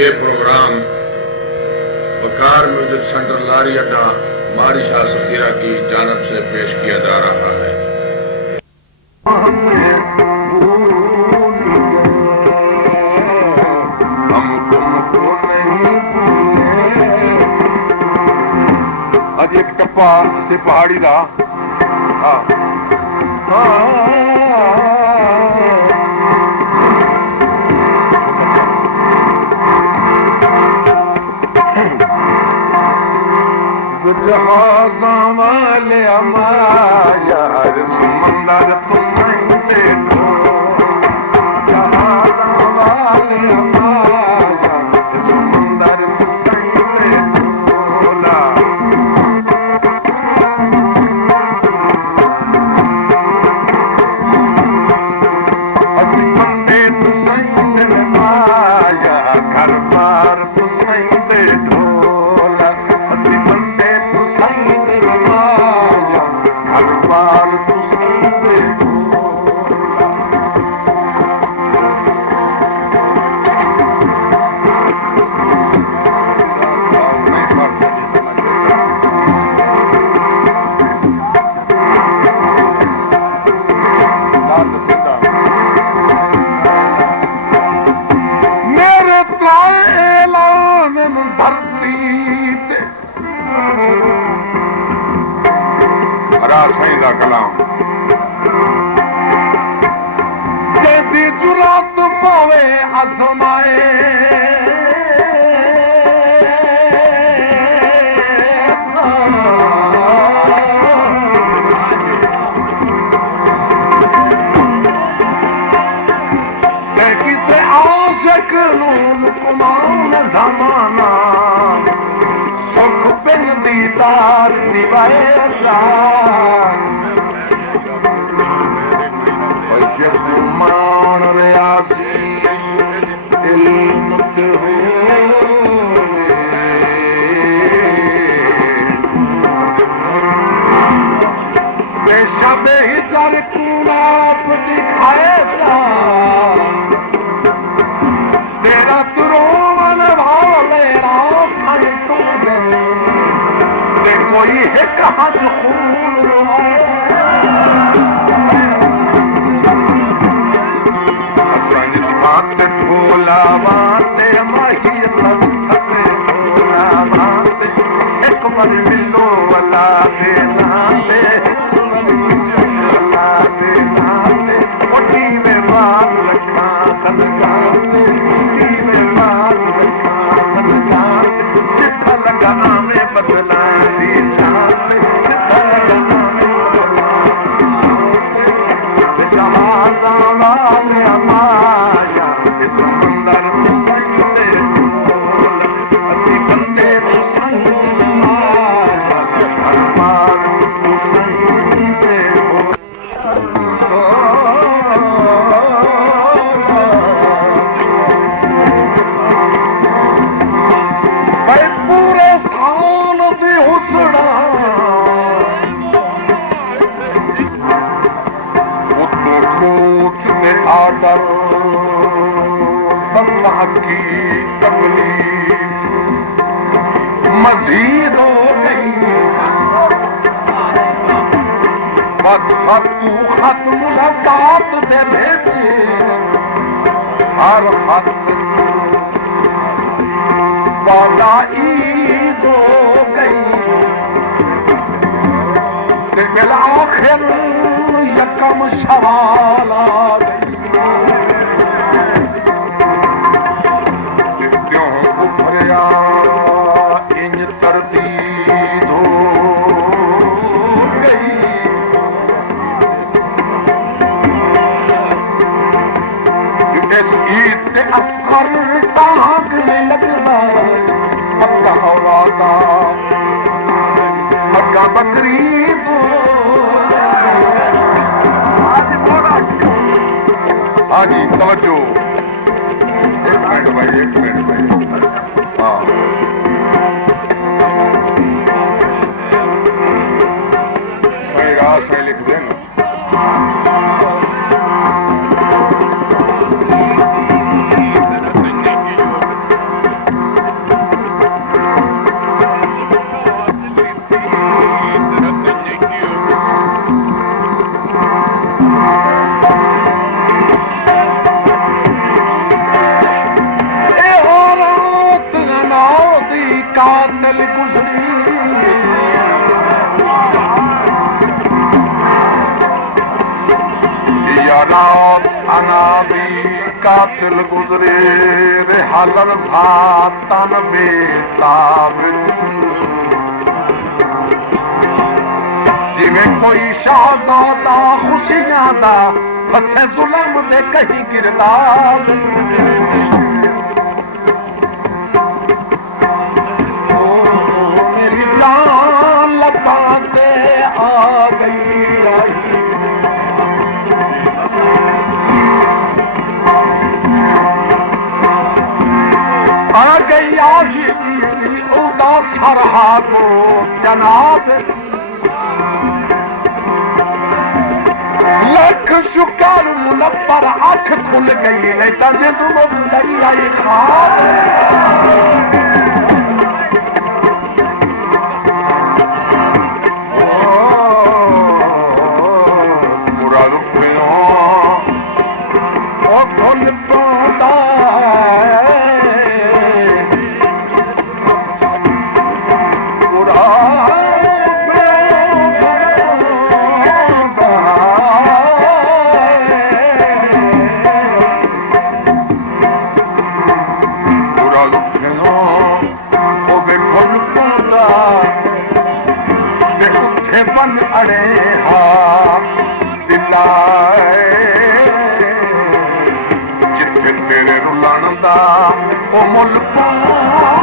ये प्रोग्राम वकार music centre लारी अड्डा मारी शाह सकीरा की जानब से पेश किया जा रहा है। आज एक टप्पा से पहाड़ी दा जहाज़ा वाले यार समंदर तो संगे दो जहाज़ा वाले समंदर तो संगे दोला असी मंदे तो संगे माया घर बार तो संगे ढोला असी मंदे तो संगे माया घर बार तो संगे ढोला मेरे ऐलान धरती ते रासाई दा कलाम जैसी जुरात पावे आजमाए किसे आशिक नून कुमान धमाना सुख बिन दीदार दिवाए मान रियासी इल्म के पेशा बेहितर कूड़ा दिखाए तेरा तुरोवन भाले राम ते कोई है कहाँ जो खून बात भोला बाते माही लखते भोला बाते एक बार मिलो वाला के नाते वाला के नाते ओटी में बात रखा तन जाते ओटी में बात रखा तन जाते सिद्धा लगा में बदला दी जाते सिद्धा लगा में बदला जहाज़ा वाले माया समंदर संगे ढोल असी बंदे संगे माया हरपार संगे भाई पूरे साल भी हुसना उठ में आदर अल्लाह की तकलीफ मजीद हो गई तू खत मुलाकात दे भेजे हर खत वाला ईद हो गई बिल आखिर यकम शवाल आ गई इन तरदीद हो गई इस ईद के असगर ताक में लगना पक्का औलादा पक्का बकरीद हाजी तवज्जो एक मिनट भाई हाँ सही रास में लिख देना कातिल गुज़री रात अना भी कातिल गुज़रे रिहालर था तन जिवें कोई शाहज़ादा खुशियां दा फसे जुल्म दे कहीं गिरदार मेरी जान लतां ते आ गई सरहा को जनाब लख शुक्र मुनव्वर आंख खुल गई नहीं तो जिंदू दरिया खाब बुरा रुपयों और खुल पौधा अड़े हा दिलाए जिथे तेरे रुलान दा ओ मुल्क